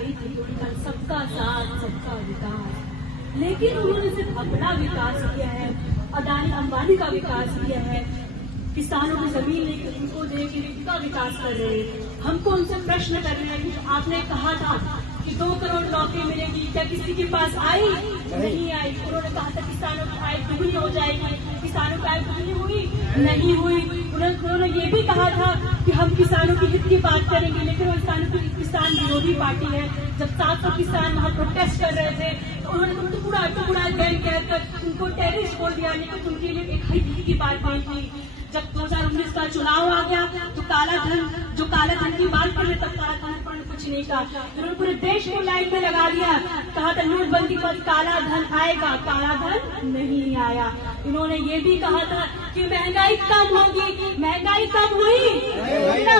आई थी तो उनका सबका साथ सबका विकास, लेकिन उन्होंने सिर्फ अपना विकास किया है, अदानी अंबानी का विकास किया है, किसानों की जमीन लेकर उनको देकर उनका विकास कर रहे हैं। हमको उनसे प्रश्न कर रहे हैं कि आपने कहा था कि 2 करोड़ नौकरी मिलेगी, क्या किसी के पास आई? नहीं आई। उन्होंने कहा था किसानों की आय दुगनी हो जाएगी, किसानों की आय दुगनी हुई? नहीं हुई। उन्होंने ये भी कहा था कि हम किसानों की हित की बात करेंगे, लेकिन वो किसान विरोधी पार्टी है। जब 700 किसान वहाँ प्रोटेस्ट कर रहे थे तो उन्होंने टुकड़ा गैंग कहकर उनको टेररिस्ट बोल दिया, लेकिन उनके लिए एक हित की बात नहीं थी। जब 2019 का चुनाव आ गया तो काला धन की बात कर रहे, तब काला धन पर कुछ नहीं कहा। उन्होंने पूरे देश को लाइन में लगा दिया, कहा था नोटबंदी पर काला धन आएगा, काला धन नहीं आया। इन्होंने ये भी कहा था कि महंगाई कम होगी, महंगाई कम हुई?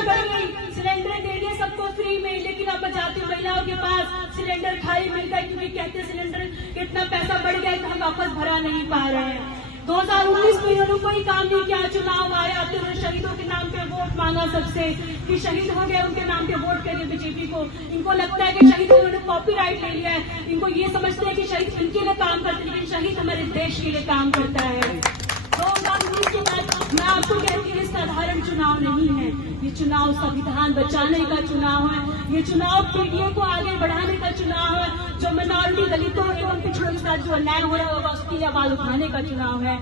बढ़ गई। सिलेंडर दे दिए सबको फ्री में, लेकिन अब जाती महिलाओं के पास सिलेंडर खाली मिलता है, क्योंकि कहते सिलेंडर इतना पैसा बढ़ गया है तो हम वापस भरा नहीं पा रहे हैं। 2019 में इन्होंने कोई काम नहीं किया। चुनाव आया तो उन्होंने शहीदों के नाम पे वोट मांगा सबसे कि शहीद हो गए उनके नाम पे वोट करिए बीजेपी को। इनको लगता है कि शहीदों ने कॉपीराइट ले लिया है, इनको ये समझते हैं कि शहीद इनके लिए काम करते हैं, लेकिन शहीद हमारे देश के लिए काम करता है। 2019 के बाद मैं आपको कहती हूँ ये साधारण चुनाव नहीं है, ये चुनाव संविधान बचाने का चुनाव है, ये चुनाव पीढ़ियों को आगे बढ़ाने का चुनाव है, जो माइनॉरिटी दलितों एवं पिछड़ों के साथ जो अन्याय हो रहा होगा उसकी आवाज उठाने का चुनाव है।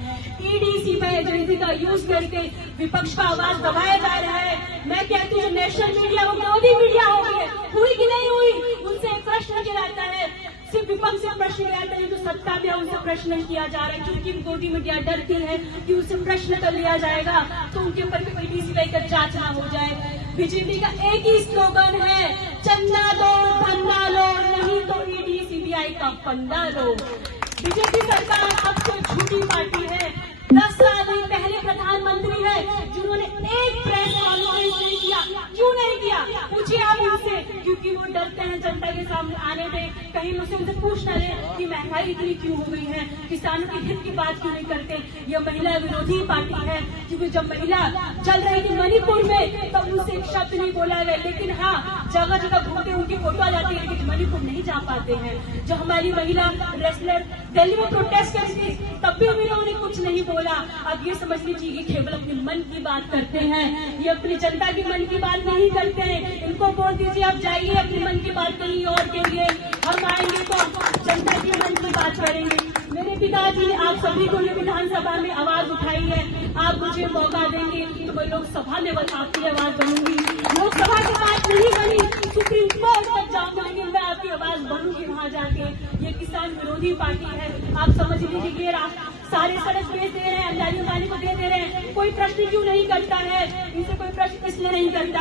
ईडीसी में एजेंसी का यूज करके विपक्ष का आवाज दबाया जा रहा है। मैं कहती हूँ नेशनल मीडिया वो मोदी मीडिया हो गई है, हुई कि नहीं हुई? उनसे एक प्रश्न गिराता है, सिर्फ विपक्ष से प्रश्न गिराता है, जो सत्ता में उनसे प्रश्न नहीं किया जा रहा है, क्योंकि मोदी मीडिया डरती है कि उनसे प्रश्न कर लिया जाएगा तो उनके ऊपर भी ईडीसी का जांच ना हो जाए। बीजेपी का एक ही स्लोगन है, चंदा दो फंदा लो, नहीं तो ईडी सीबीआई का फंदा लो। बीजेपी सरकार अब तो झूठी पार्टी है। 10 साल पहले प्रधानमंत्री है जिन्होंने एक प्रेस कॉन्फ्रेंस नहीं किया। क्यों नहीं किया? पूछिए आप इनसे, क्योंकि वो डरते हैं जनता के सामने आने दें, कहीं उनसे पूछ न ले कि महंगाई इतनी क्यों हो गई है, किसानों के हित की बात क्यों नहीं करते। ये महिला विरोधी पार्टी है, क्योंकि जब महिला चल रही थी मणिपुर में तब उनसे एक शब्द नहीं बोला गया, लेकिन हाँ जगह जगह घूमते उनकी फोटो आ जाती है, लेकिन मणिपुर नहीं जा पाते हैं। जो हमारी महिला रेसलर दिल्ली में प्रोटेस्ट कर रही थी तब भी उन्होंने कुछ नहीं बोला। अब ये समझ लीजिए ये केवल अपने मन की बात करते हैं, ये अपनी जनता के मन की बात नहीं करते हैं। इनको बोल दीजिए आप जाइए अपने मन की बात कहीं और करिए, हम आएंगे तो जनता के मन की बात करेंगे। मेरे पिताजी ने आप सभी को विधानसभा में आवाज उठाई है, आप मुझे मौका देंगे तो मैं लोकसभा में बस आपकी आवाज बनूंगी। लोकसभा की बात नहीं बनी, सुप्रीम कोर्ट तक जाऊंगी, लेकिन मैं आपकी आवाज बनूंगी वहां जाके। ये किसान विरोधी पार्टी है, आप समझ लीजिए। ये सारे सड़क बेच दे रहे हैं, अंबानी को दे रहे हैं, कोई प्रश्न क्यों नहीं करता है? इनसे कोई प्रश्न इसलिए नहीं करता